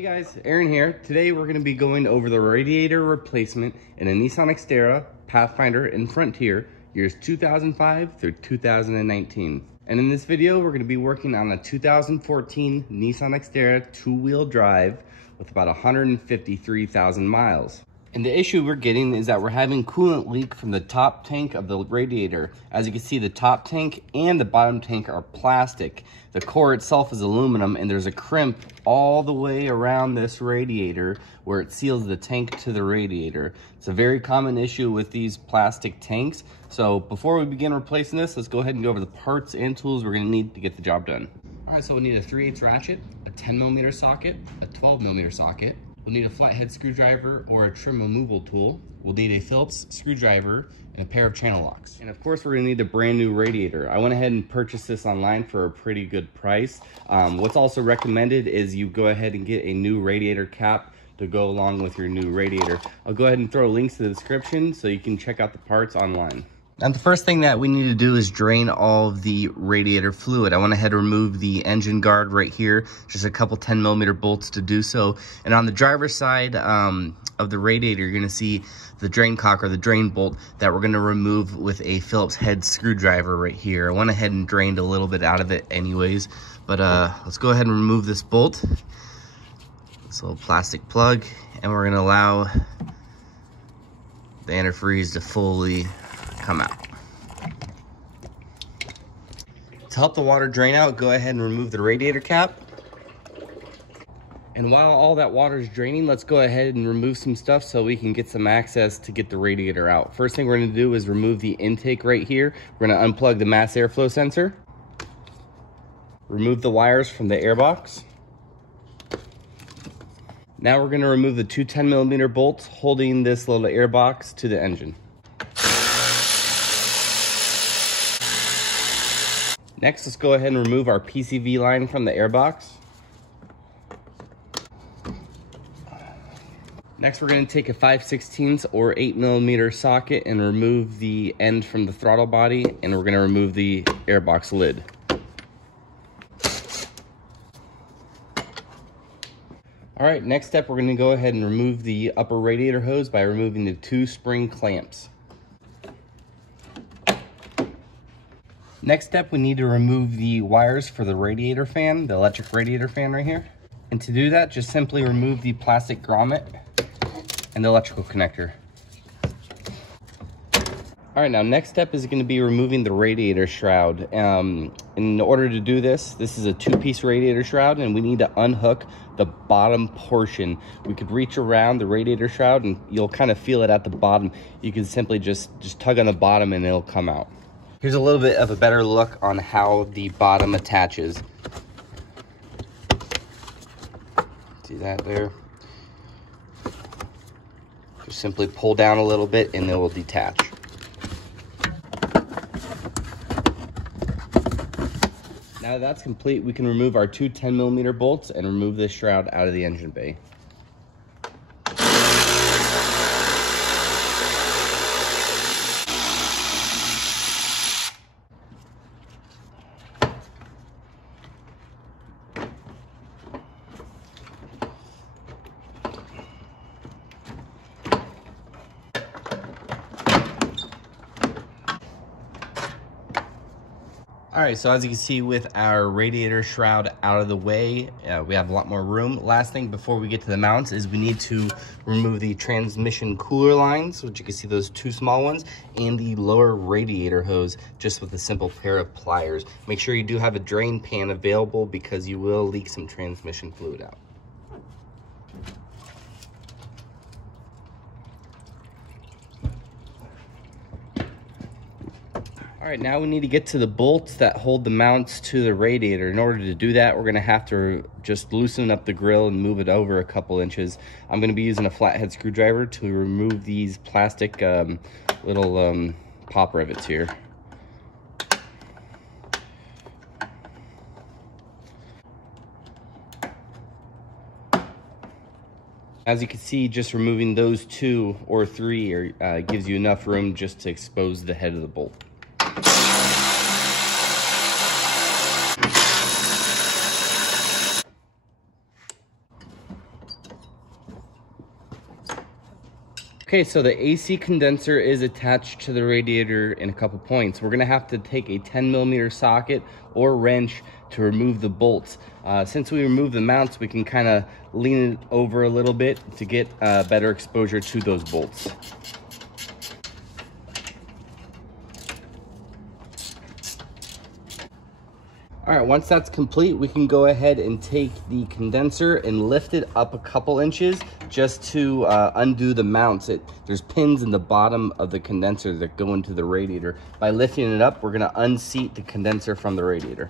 Hey guys, Aaron here. Today we're going to be going over the radiator replacement in a Nissan Xterra Pathfinder and Frontier years 2005 through 2019. And in this video we're going to be working on a 2014 Nissan Xterra two-wheel drive with about 153,000 miles. And the issue we're getting is that we're having coolant leak from the top tank of the radiator. As you can see, the top tank and the bottom tank are plastic. The core itself is aluminum, and there's a crimp all the way around this radiator where it seals the tank to the radiator. It's a very common issue with these plastic tanks. So before we begin replacing this, let's go ahead and go over the parts and tools we're gonna need to get the job done. All right, so we'll need a 3/8 ratchet, a 10mm socket, a 12mm socket. We'll need a flathead screwdriver or a trim removal tool. We'll need a Phillips screwdriver and a pair of channel locks. And of course, we're gonna need a brand new radiator. I went ahead and purchased this online for a pretty good price. What's also recommended is you go ahead and get a new radiator cap to go along with your new radiator. I'll go ahead and throw links to the description so you can check out the parts online. Now, the first thing that we need to do is drain all of the radiator fluid. I went ahead and removed the engine guard right here, just a couple 10mm bolts to do so. And on the driver's side of the radiator, you're gonna see the drain cock or the drain bolt that we're gonna remove with a Phillips head screwdriver right here. I went ahead and drained a little bit out of it anyways, but let's go ahead and remove this bolt. This little plastic plug, and we're gonna allow the antifreeze to fully come out. To help the water drain out, go ahead and remove the radiator cap. And while all that water is draining, let's go ahead and remove some stuff so we can get some access to get the radiator out. First thing we're gonna do is remove the intake right here. We're gonna unplug the mass airflow sensor. Remove the wires from the airbox. Now we're gonna remove the two 10mm bolts holding this little airbox to the engine. Next, let's go ahead and remove our PCV line from the airbox. Next, we're going to take a 5/16 or 8mm socket and remove the end from the throttle body, and we're going to remove the airbox lid. All right, next step, we're going to go ahead and remove the upper radiator hose by removing the two spring clamps. Next step, we need to remove the wires for the radiator fan, the electric radiator fan right here. And to do that, just simply remove the plastic grommet and the electrical connector. All right, now next step is going to be removing the radiator shroud. In order to do this, this is a two-piece radiator shroud, and we need to unhook the bottom portion. We could reach around the radiator shroud and you'll kind of feel it at the bottom. You can simply just tug on the bottom and it'll come out. Here's a little bit of a better look on how the bottom attaches. See that there? Just simply pull down a little bit and it will detach. Now that that's complete, we can remove our two 10mm bolts and remove this shroud out of the engine bay. All right, so as you can see with our radiator shroud out of the way, we have a lot more room. Last thing before we get to the mounts is we need to remove the transmission cooler lines, which you can see those two small ones, and the lower radiator hose just with a simple pair of pliers. Make sure you do have a drain pan available because you will leak some transmission fluid out. All right, now we need to get to the bolts that hold the mounts to the radiator. In order to do that, we're gonna have to just loosen up the grill and move it over a couple inches. I'm gonna be using a flathead screwdriver to remove these plastic little pop rivets here. As you can see, just removing those two or three gives you enough room just to expose the head of the bolt. Okay, so the AC condenser is attached to the radiator in a couple points. We're gonna have to take a 10mm socket or wrench to remove the bolts. Since we remove the mounts, we can kind of lean it over a little bit to get better exposure to those bolts. All right, once that's complete, we can go ahead and take the condenser and lift it up a couple inches just to undo the mounts. There's pins in the bottom of the condenser that go into the radiator. By lifting it up, we're gonna unseat the condenser from the radiator.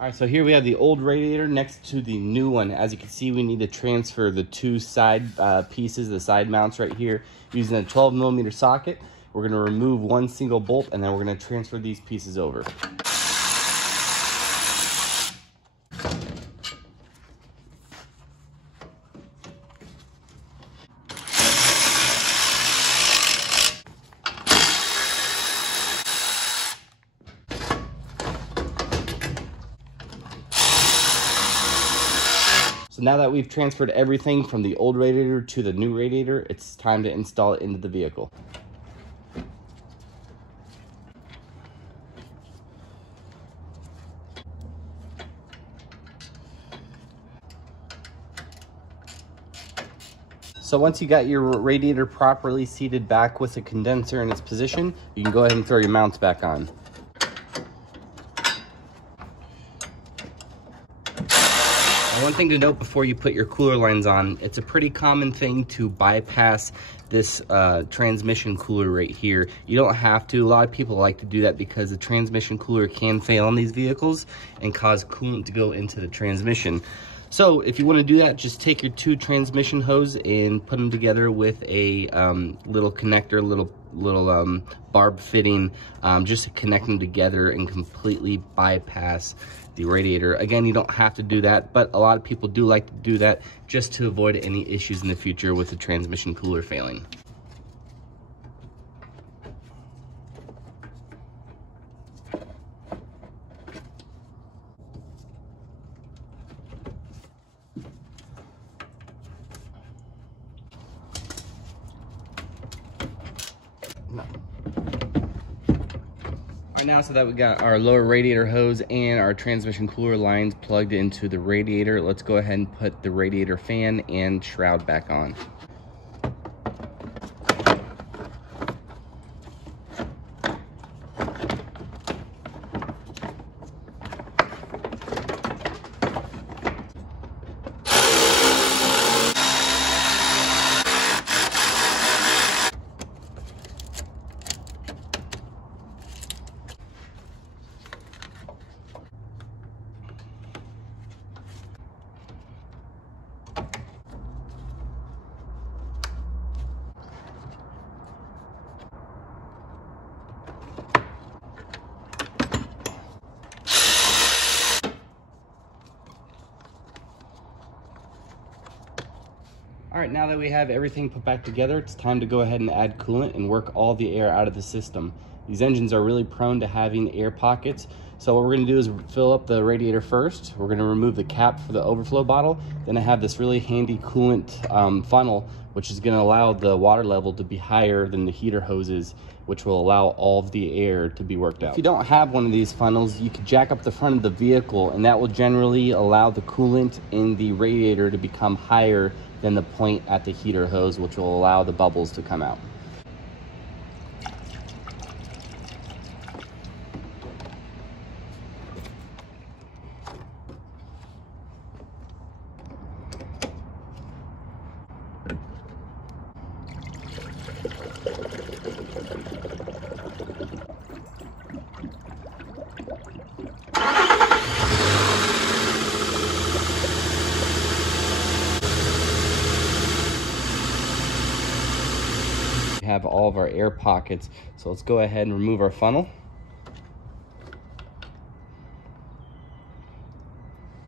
All right, so here we have the old radiator next to the new one. As you can see, we need to transfer the two side pieces, the side mounts right here, using a 12mm socket. We're gonna remove one single bolt, and then we're gonna transfer these pieces over. So now that we've transferred everything from the old radiator to the new radiator, it's time to install it into the vehicle. So once you got your radiator properly seated back with the condenser in its position, you can go ahead and throw your mounts back on. One thing to note before you put your cooler lines on, it's a pretty common thing to bypass this transmission cooler right here. You don't have to. A lot of people like to do that because the transmission cooler can fail on these vehicles and cause coolant to go into the transmission. So if you want to do that, just take your two transmission hose and put them together with a little connector, little barb fitting, just to connect them together and completely bypass the radiator. Again, you don't have to do that, but a lot of people do like to do that just to avoid any issues in the future with the transmission cooler failing. All right, now so that we got our lower radiator hose and our transmission cooler lines plugged into the radiator, let's go ahead and put the radiator fan and shroud back on. All right, now that we have everything put back together, it's time to go ahead and add coolant and work all the air out of the system. These engines are really prone to having air pockets. So what we're gonna do is fill up the radiator first. We're gonna remove the cap for the overflow bottle. Then I have this really handy coolant funnel, which is gonna allow the water level to be higher than the heater hoses, which will allow all of the air to be worked out. If you don't have one of these funnels, you can jack up the front of the vehicle, and that will generally allow the coolant in the radiator to become higher than the point at the heater hose, which will allow the bubbles to come out. Have all of our air pockets, so let's go ahead and remove our funnel.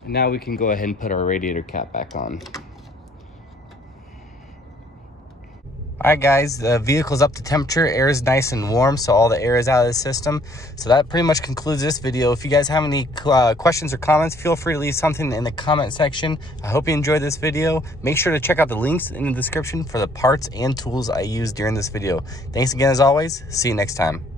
And now we can go ahead and put our radiator cap back on. All right, guys, the vehicle's up to temperature. Air is nice and warm, so all the air is out of the system. So that pretty much concludes this video. If you guys have any questions or comments, feel free to leave something in the comment section. I hope you enjoyed this video. Make sure to check out the links in the description for the parts and tools I used during this video. Thanks again, as always. See you next time.